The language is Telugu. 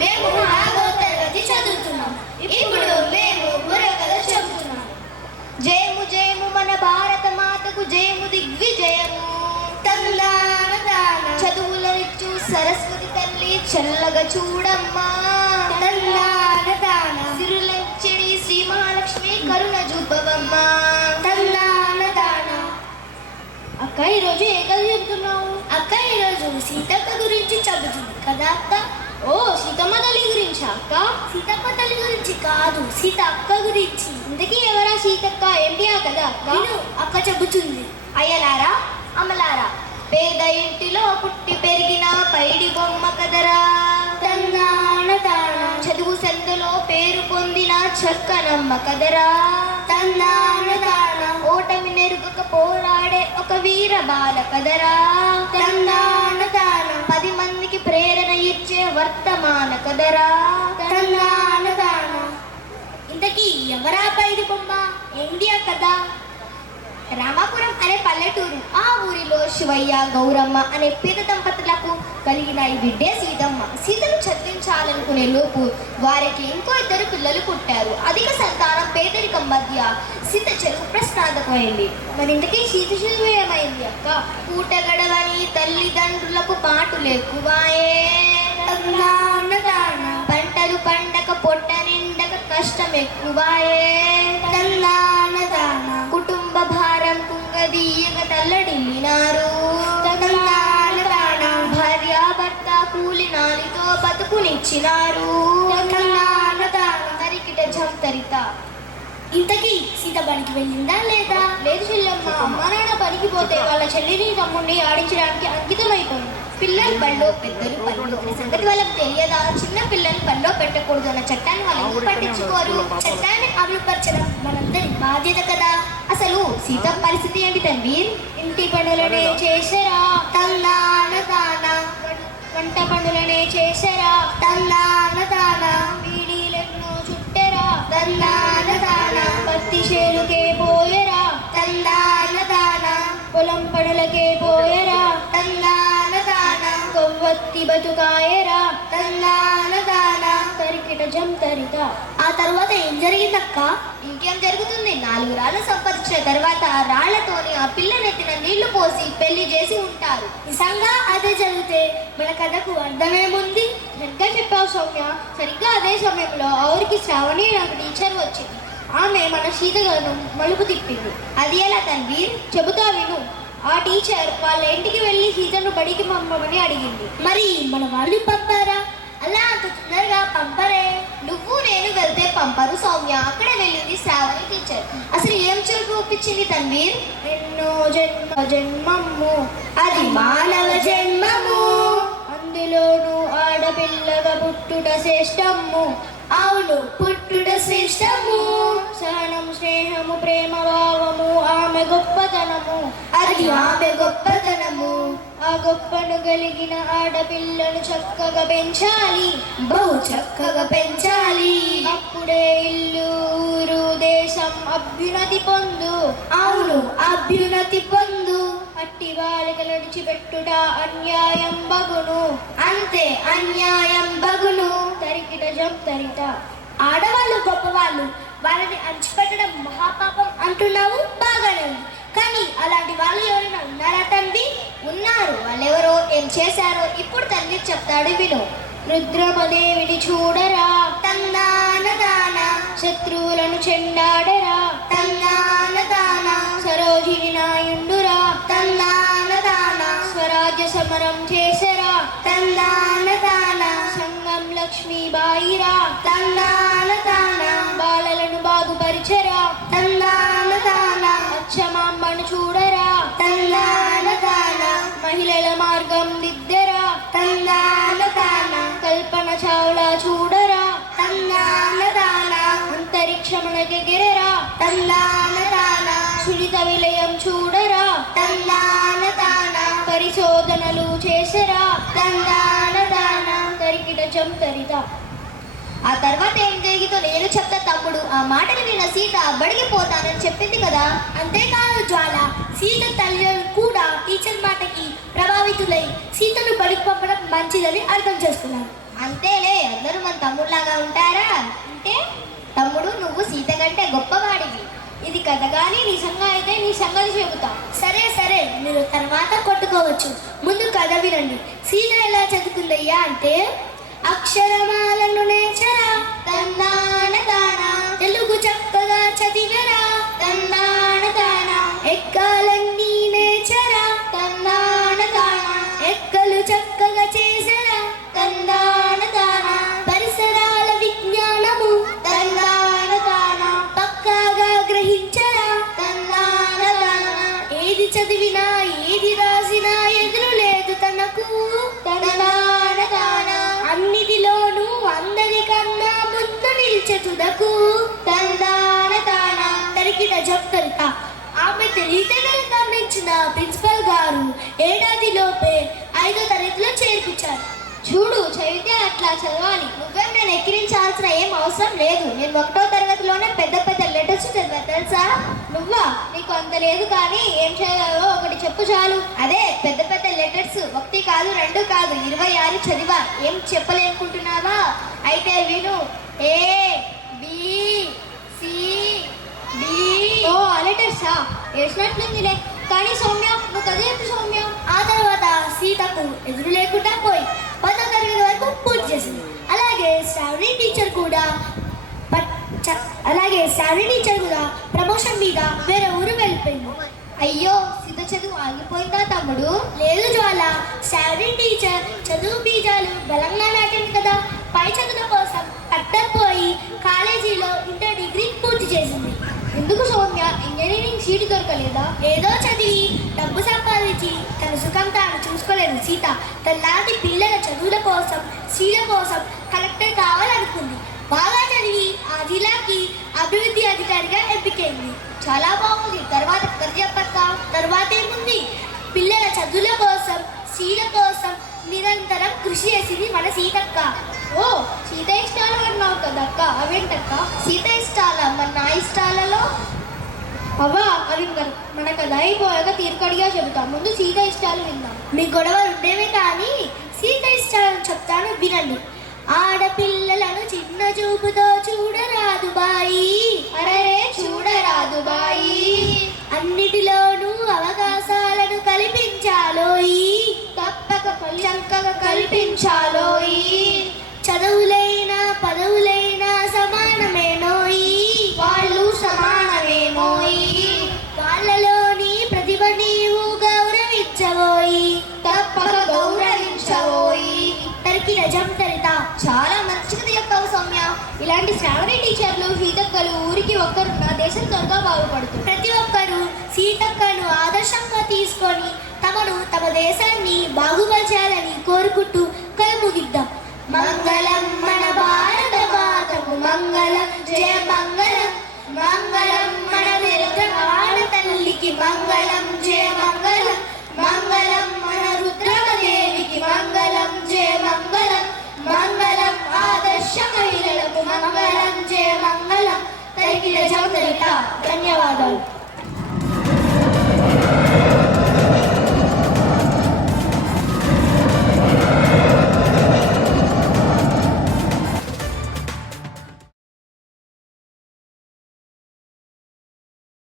మేము 4వ తరగతి చదువుతున్నాం. ఇప్పుడు మేము మరో కథ చెబుతున్నాం. జయము జయము మన భారత మాతకు జయము దిగ్విజయము. తందాన తాన చదువులనిచ్చు సరస్వతి తల్లి చల్లగా చూడమ్మా. తందాన తాన సిరులంచెడి శ్రీ మహాలక్ష్మి కరుణ చూపవమ్మా. తందాన తాన. అక్క ఈరోజు ఏ కథ చెబుతున్నావు? అక్క ఈరోజు సీతక్క గురించి చెబుతుంది కదా అక్క? ఓ సీతమ్మ తల్లి గురించా అక్క? సీతక్క తల్లి గురించి కాదు, సీత అక్క గురించి. ఇంతకీ ఎవరా సీతక్క? ఏంటి ఆ కథ అక్క? విను, అక్క చెబుతుంది. అయ్యలారా అమలారా, పేద ఇంటిలో పుట్టి పెరిగిన పైడి బొమ్మ కదరా. తందాన తాన చదువు సందులో పేరు పొందిన చక్కనమ్మ కదరా. తందాన తాన ఓటమి నెరుగక పోరాడే ఒక వీర బాల కదరా. తందాన తాన 10 మందికి ప్రేరణ ఇచ్చే వర్తమాన కదరా. తందాన తాన. ఇంతకీ ఎవరా పైడి బొమ్మ? ఏంటి ఆ కథ? రామాపురం అనే పల్లెటూరు. ఆ ఊరిలో శివయ్య గౌరమ్మ అనే పేద దంపతులకు కలిగిన ఈ బిడ్డే సీతమ్మ. సీతను చదివించాలనుకునే లోపు వారికి ఇంకో 2 పిల్లలు పుట్టారు. అధిక సంతానం పేదరికం మధ్య సీత చెరుకు ప్రశ్నార్థమైంది. మరి ఇంతకీ సీత చదువు ఏమైంది అక్క? పూట గడవని తల్లిదండ్రులకు పాటులు ఎక్కువాయే. తందాన తాన పంటలు పండక పొట్ట నిండక కష్టం ఎక్కువాయే. తందాన తాన కుటుంబ భారం కుంగదీయక తల్లడిల్లినారు. తందాన తాన భార్యాభర్త కూలి నాలితో బతుకునిచ్చినారు. తందాన తాన. తరికిట జంతరిత. ఇంతకీ సీత బడికి వెళ్ళిందా లేదా? లేదు చెల్లెమ్మ, అమ్మ నాన్న పనికి పోతే వాళ్ళ చెల్లిని తమ్ముడిని ఆడించడానికి అంకితమైపోయింది. పిల్లలు బళ్ళో పెద్దలు పళ్ళు అనే సంగతి వాళ్ళకి తెలియదా? చిన్న పిల్లలు పనిలో పెట్టకూడదు అన్న చట్టాన్ని వాళ్ళు ఎందుకు పట్టించుకోరు? చట్టాన్ని అమలుపరచడం మనందరి బాధ్యత కదా. అసలు సీత పరిస్థితి ఏంటి తన్వీర్? ఇంటి పనులనే చేసరా తందాన తాన. వంట పనులనే చేసరా తందాన తాన బీడీలెన్నో చుట్టెరా. తందాన తాన పత్తి చేలుకే పోయరా. తందాన తాన పొలం పనులకే పోయరా. తందాన తాన కొవ్వొత్తి బతుకాయరా. తందాన తాన. తరికిట జంతరిత. ఆ తర్వాత ఏం జరిగిందక్క? ఇంకేం జరుగుతుంది? 4 రాళ్ళు సంపాదించిన తర్వాత రాళ్లతోని ఆ పిల్లనెత్తిన నీళ్లు పోసి పెళ్లి చేసి ఉంటారు. నిజంగా అదే జరిగితే మన కథకు అర్థమేముంది? సరిగ్గా చెప్పావు సౌమ్య. సరిగ్గా అదే సమయంలో ఆ ఊరికి శ్రావణి నాకు టీచర్ వచ్చింది. ఆమె మన సీతను మలుపు తిప్పింది. అది ఎలా తన్వీర్? చెబుతా విను. ఆ టీచర్ వాళ్ళ ఇంటికి వెళ్ళి సీతను బడికి పంపమని అడిగింది. మరి మన వాళ్ళు పంపారా? అలా అంత తొందరగా పంపరే. నువ్వు నేను వెళ్తే పంపరు సౌమ్య. అక్కడ వెళ్ళింది శ్రావణి టీచర్. అసలు ఏం చూపు ఒప్పించింది తన్వీర్? ఎన్నో జన్మము అది మానవ జన్మము, అందులోనూ ఆడపిల్లగా పుట్టుట శ్రేష్టము. అవును, పుట్టుట శ్రేష్టము. సహనం స్నేహము ప్రేమ భావము ఆమె గొప్పతనము. అది ఆమె గొప్పతనము. ఆ గొప్పను కలిగిన ఆడపిల్లను చక్కగా పెంచాలి, బహు చక్కగా పెంచాలి. అప్పుడే ఇల్లు ఊరు దేశం అభ్యున్నతి పొందు. అవును, అభ్యున్నతి పొందు. అట్టి బాలిక నడిచిపెట్టుట అన్యాయం బగును. అంతే, అన్యాయం బగును. తరికిట జంతరిత. ఆడవాళ్ళు గొప్పవాళ్ళు, వాళ్ళని అణిచిపెట్టడం మహాపాపం అంటున్నావు, బాగానే ఉంది. కానీ అలాంటి వాళ్ళు ఎవరైనా ఉన్నారా తండ్రి? ఉన్నారు. వాళ్ళెవరో ఏం చేశారో ఇప్పుడు తల్లి చెప్తాడు విను. రుద్రమదేవిని చూడరా. తందాన తాన శత్రువులను చెండాడరా. తందాన తాన సరోజిని నాయుండురా. తందాన తాన స్వరాజ్య సమరం చేసరా. తందాన తాన సంగం లక్ష్మీబాయిరా. తందాన తాన బాలలను బాగుపరిచరా. తందాన తాన అచ్చమాంబను చూడరా. తందాన తాన మహిళల మార్గం దిద్దరా. తందాన తాన కల్పన చావ్లా చూడరా. తందాన తాన అంతరిక్షమునకెగిరెరా. తందాన తాన సునీత విలయం చూడరా. తందాన తాన పరిశోధనలు చేసరా. తందాన తాన తరికిట జంతరిత. ఆ తర్వాత ఏం జరిగిందో నేను చెప్తా తమ్ముడు. ఆ మాటలు విన్న సీత బడికి పోతానని చెప్పింది కదా. అంతేకాదు జ్వాల, సీత తల్లిదండ్రులు కూడా టీచర్ మాటకి ప్రభావితులై సీతను బడికి పంపడం మంచిదని అర్థం చేసుకున్నారు. అంతేలే, అందరూ మన తమ్ముళ్ళలాగా ఉంటారా? అంటే తమ్ముడు, నువ్వు సీత కంటే గొప్పవాడివి. ఇది కథ కానీ నిజంగా అయితే నీ సంగతి చెబుతా. సరే సరే, మీరు తర్వాత కొట్టుకోవచ్చు, ముందు కథ వినండి. సీత ఎలా చదువుకుందయ్యా అంటే, అక్షరమాలను నేర్చరా తన్నాన తాన, తెలుగు చక్కగా చదివరా తన్నాన తాన, ఎక్కాలన్నీ నేర్చరా తన్నాన తాన, ఎక్కలు చక్కగా చేసరా తన్నాన తాన, పరిసరాల విజ్ఞానము తన్నాన తాన, పక్కాగా గ్రహించరా తన్నాన తాన, ఏది చదివినా ఏది రాసినా ఎదురు లేదు తనకు తన్నాన తాన, అన్నిటిలోనూ అందరికన్నా ముందు నిలిచే తుదకు తన్నాన తాన. తరికిన జప్తరిత. ఆమె తెలివితేటలు గమనించిన ప్రిన్సిపల్ గారు ఏడాదిలోపే 5వ తరగతిలో చేర్పించారు. చూడు, చదివితే అట్లా చదవాలి. నువ్వేం నేను ఎక్కిరించాల్సిన ఏం అవసరం లేదు. నేను 1వ తరగతిలోనే పెద్ద పెద్ద లెటర్స్ చదివా, తెలుసా? నువ్వా? నీకు అంత లేదు కానీ ఏం చదివావో ఒకటి చెప్పు చాలు. అదే పెద్ద పెద్ద లెటర్స్, 1 కాదు 2 కాదు 26 చదివా. ఏం చెప్పలేనుకుంటున్నావా? అయితే విను. A B C D. ఓ, ఆ లెటర్సా? వేసినట్లుందిలే. కానీ సౌమ్య, నువ్వు కదే చెప్పు సౌమ్య. ఆ తర్వాత సీతకు ఎదురు లేకుండా పోయి 10వ తరగతి వరకు పూర్తి చేసింది. అలాగే శ్రావణి టీచర్ కూడా ప్రమోషన్ మీద వేరే ఊరు వెళ్ళిపోయింది. అయ్యో, సీత చదువు ఆగిపోయిందా తమ్ముడు? లేదు జ్వాల, శ్రావణి టీచర్ చదువు బీజాలు బలంగా నాటింది కదా. పై చదువుల కోసం పట్టపోయి కాలేజీలో ఇంటర్ డిగ్రీ పూర్తి చేసింది. ఎందుకు సౌమ్య, ఇంజనీరింగ్ సీటు దొరకలేదా? ఏదో చదివి డబ్బు సంపాదించి తన సుఖం తాను చూసుకోలేదు సీత. తనలాంటి పిల్లల చదువుల కోసం, స్త్రీల కోసం కలెక్టర్ కావాలనుకుంది. బాగా చదివి ఆ జిల్లాకి అభివృద్ధి అధికారిగా ఎంపికైంది. చాలా బాగుంది. తర్వాత కథ చెప్పక్క. తర్వాత ఏముంది, పిల్లల చదువుల కోసం, స్త్రీల కోసం నిరంతరం కృషి చేసింది మన సీతక్క. ఓ, సీత ఇష్టాలు అన్నావు కదక్క, అవేంటక్క? సీత ఇష్టాల మన నా ఇష్టాలలో అవ్వా, అవి మన కథ అయిపోయాక తీర్కడిగా చెబుతాం. ముందు సీత ఇష్టాలు విందాం. మీ గొడవలు ఉండేవే కానీ సీత ఇష్టాలను చెప్తాను, వినండి. ఆడపిల్లలను చిన్న చూపుతో చూడరాదు బాయి, అరరే చూడరాదు బాయి. అన్నిటిలోనూ అవకాశాలను కల్పించాలోయి, తప్పక చక్కగా కల్పించాలోయి. చదువులైనా పదవులైనా సమానమేనోయి, వాళ్ళు సమానమేమోయి. వాళ్ళలోని ప్రతిభ నీవు గౌరవించబోయి, తప్పక గౌరవించబోయి. తరికిన జంతరిత. చాలా మంచిగా చెప్పావు సౌమ్య. ఇలాంటి శ్రావణి టీచర్లు, సీతక్కలు ఊరికి ఒక్కరున్న దేశం త్వరగా బాగుపడుతుంది. ప్రతి ఒక్కరూ సీతక్కను ఆదర్శంగా తీసుకొని తమ దేశాన్ని బాగుపరచాలని కోరుకుంటూ కలుముగిద్దాం. మంగళం మన భారత మాతకు మంగళం, జయ మంగళం. మంగళం మన తెలుగు తల్లికి మంగళం, జయ మంగళం.